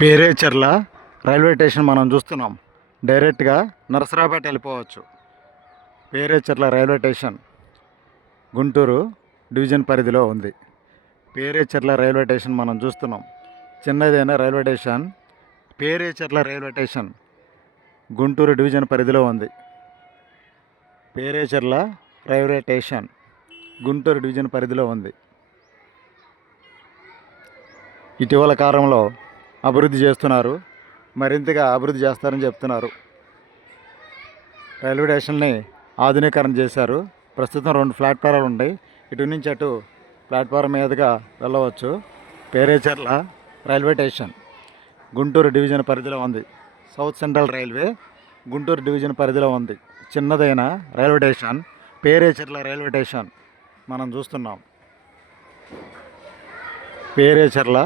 Perecherla railway station మనం చూస్తున్నాం. డైరెక్ట్గా నరసరావుపేట వెళ్ళిపోవచ్చు. Perecherla railway station Guntur division పరిధిలో ఉంది. పేరేచర్ల రైల్వే స్టేషన్ మనం చూస్తున్నాం. చిన్నదైన railway station Perecherla railway station Guntur division పరిధిలో ఉంది. Perecherla railway station Guntur division పరిధిలో ఉంది. ఇటీవల కాలంలో అభివృద్ధి చేస్తున్నారు, మరింతగా అభివృద్ధి చేస్తారని చెప్తున్నారు. రైల్వే స్టేషన్ని ఆధునీకరణ చేశారు. ప్రస్తుతం 2 ప్లాట్ఫారాలు ఉన్నాయి. ఇటు నుంచి అటు ప్లాట్ఫారం మీదుగా వెళ్ళవచ్చు. Perecherla railway station Guntur division పరిధిలో ఉంది. South central railway Guntur division పరిధిలో ఉంది. చిన్నదైన railway station Perecherla railway station మనం చూస్తున్నాం. పేరేచర్ల